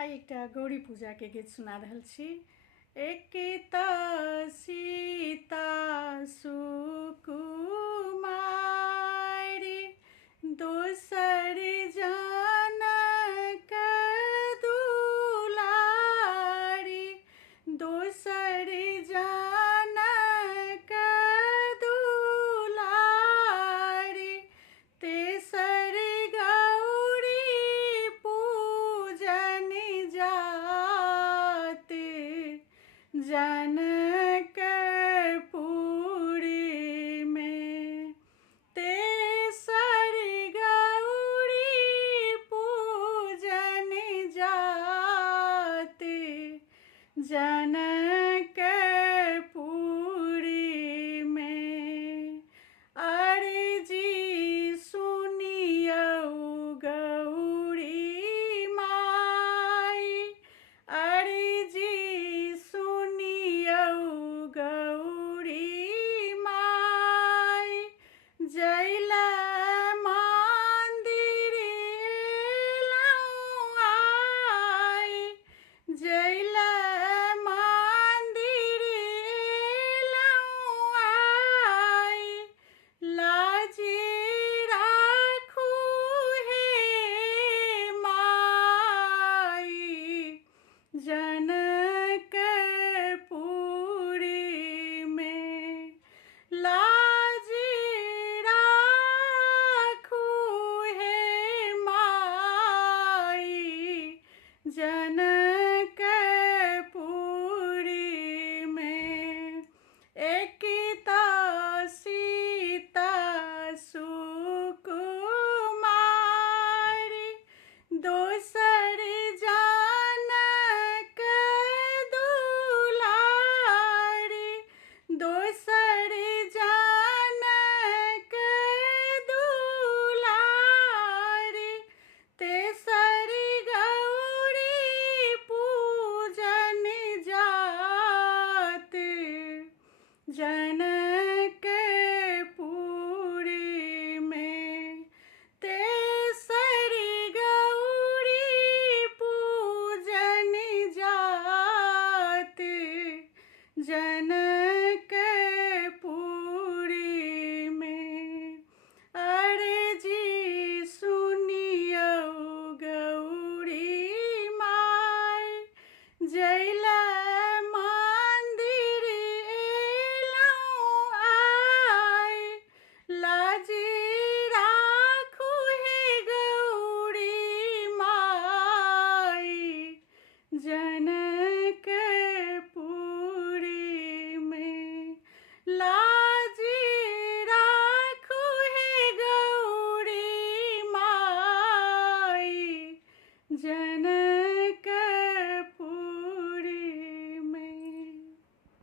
आई एकटा गौरी पूजा के गीत सुना रहल छी। एक तऽ सीता सुकुमारी, दोसर जनक दुलारी, दोसर जनक दुलारी, तेसर गौरी पूजन जाते जनकपुरी में। तेसर गौरी पूजन जाते जनकपुरी में। अर्जी सुनियौ गौरी माई, अर्जी सुनियौ गौरी माई, जैला मंदिर एलौं आई, जैला मंदिर एलौं आई, लाजी राखू हे माई, जनकपुरी में। लाजी राखू हे माई, जनकपुरी में। एक तऽ सीता सुकुमारी, दोसर जनक दुलारी, दोसर जनक दुलारी, तेसर गौरी पूजन जाते जनकपुरी में। तेसर गौरी पूजन जाते जनकपुरी में। अर्जी सुनियौ गौरी माई, जैला मंदिर एलौं आई, लाजी राखू हे गौरी माई, जनकपुरी में। लाजी राखू हे गौरी माई, जन